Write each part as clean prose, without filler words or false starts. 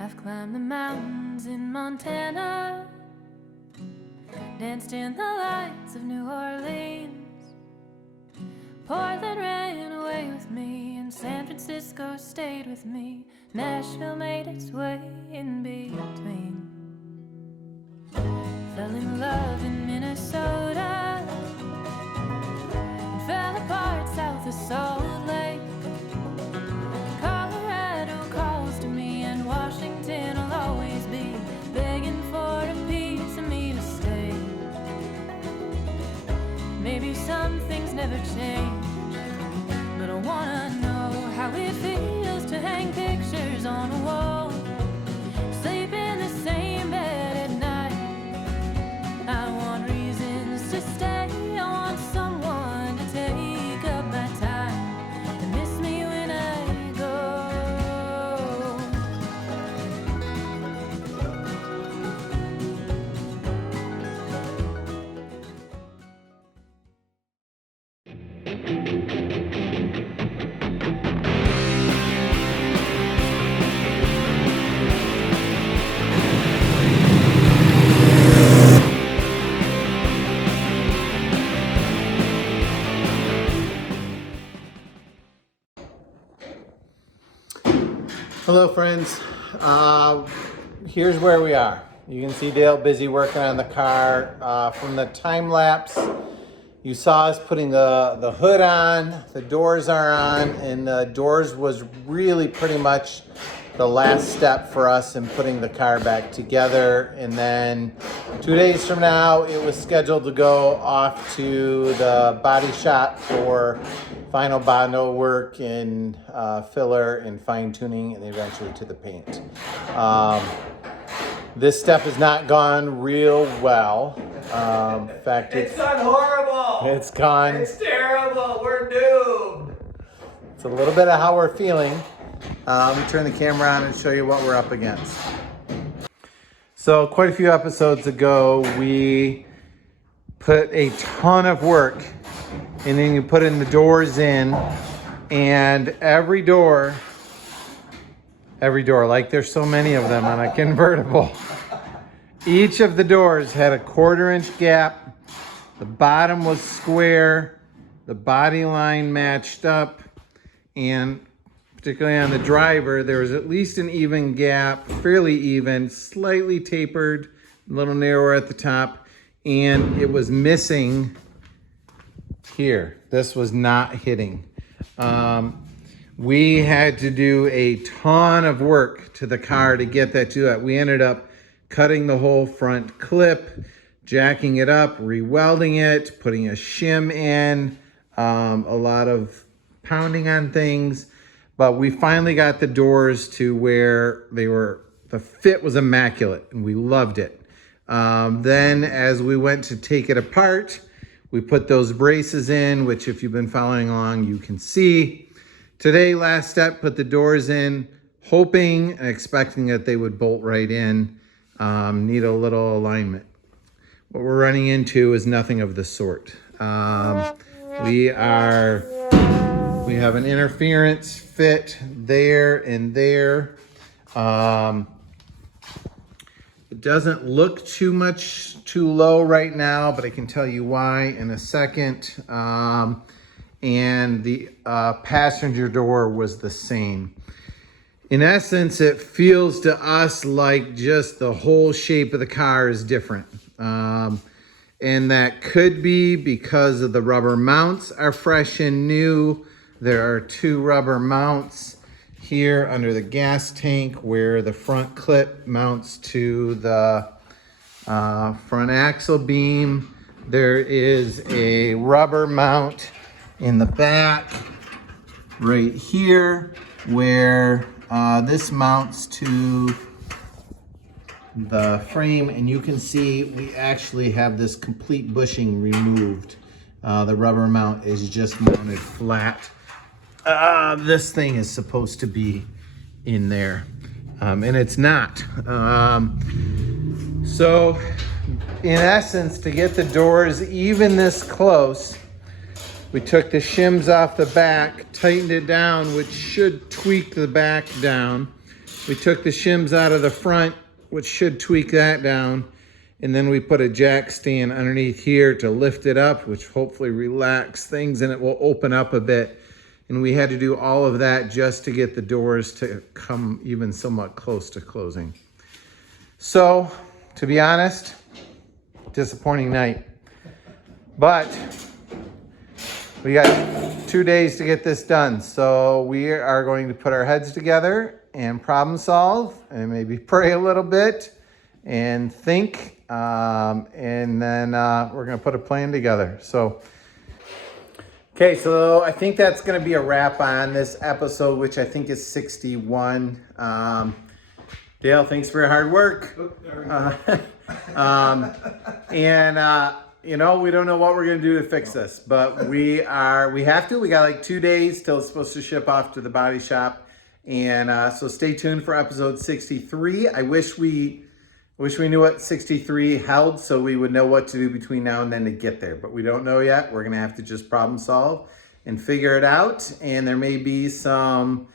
I've climbed the mountains in Montana, danced in the lights of New Orleans. Portland ran away with me, and San Francisco stayed with me. Nashville made its way in between. Fell in love in Minnesota, and fell apart south of Salt Lake. Colorado calls to me, and Washington will always be begging for a piece of me to stay. Maybe some things never change, but I wanna know how it feels to hang pictures on a wall, sleep in the same bed at night. I want reasons to stay, I want someone to take up my time and miss me when I go. Hello friends, here's where we are. You can see Dale busy working on the car. From the time lapse, you saw us putting the hood on, the doors are on, and the doors was really pretty much the last step for us in putting the car back together. And then 2 days from now, it was scheduled to go off to the body shop for final Bondo work and filler and fine tuning, and eventually to the paint. This step has not gone real well. In fact, it's gone horrible. It's gone. It's terrible. We're doomed. It's a little bit of how we're feeling. Let me turn the camera on and show you what we're up against. So quite a few episodes ago, we put a ton of work, and then you put in the doors in, and every door, like there's so many of them on a convertible, each of the doors had a 1/4 inch gap. The bottom was square, the body line matched up, and particularly on the driver, there was at least an even gap, fairly even, slightly tapered, a little narrower at the top, and it was missing here. This was not hitting. We had to do a ton of work to the car to get that to that. We ended up cutting the whole front clip, jacking it up, re-welding it, putting a shim in, a lot of pounding on things. But we finally got the doors to where the fit was immaculate, and we loved it. Then as we went to take it apart, we put those braces in, which if you've been following along, you can see. Today, last step, put the doors in, hoping and expecting that they would bolt right in. Need a little alignment. What we're running into is nothing of the sort. We have an interference fit there and there. It doesn't look too low right now, but I can tell you why in a second. And the passenger door was the same. In essence, it feels to us like just the whole shape of the car is different. And that could be because of the rubber mounts are fresh and new. There are 2 rubber mounts here under the gas tank where the front clip mounts to the front axle beam. There is a rubber mount in the back right here where this mounts to the frame, and you can see we actually have this complete bushing removed. The rubber mount is just mounted flat. This thing is supposed to be in there, and it's not. So in essence, to get the doors even this close, we took the shims off the back, tightened it down, which should tweak the back down. We took the shims out of the front, which should tweak that down. And then we put a jack stand underneath here to lift it up, which hopefully relax things and it will open up a bit. And we had to do all of that just to get the doors to come even somewhat close to closing. So, to be honest, disappointing night. But we got 2 days to get this done. So we are going to put our heads together and problem solve and maybe pray a little bit and think. And then we're going to put a plan together. So, okay, so I think that's going to be a wrap on this episode, which I think is 61. Dale, thanks for your hard work. You know, we don't know what we're going to do to fix this, but we have to. We got like 2 days till it's supposed to ship off to the body shop. And so stay tuned for episode 63. I wish we knew what 63 held so we would know what to do between now and then to get there, but we don't know yet. We're going to have to just problem solve and figure it out. And there may be some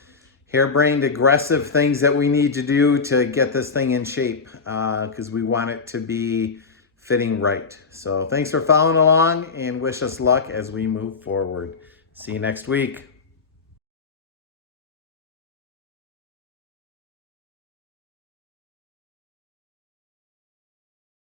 harebrained aggressive things that we need to do to get this thing in shape because we want it to be fitting right. So thanks for following along and wish us luck as we move forward. See you next week.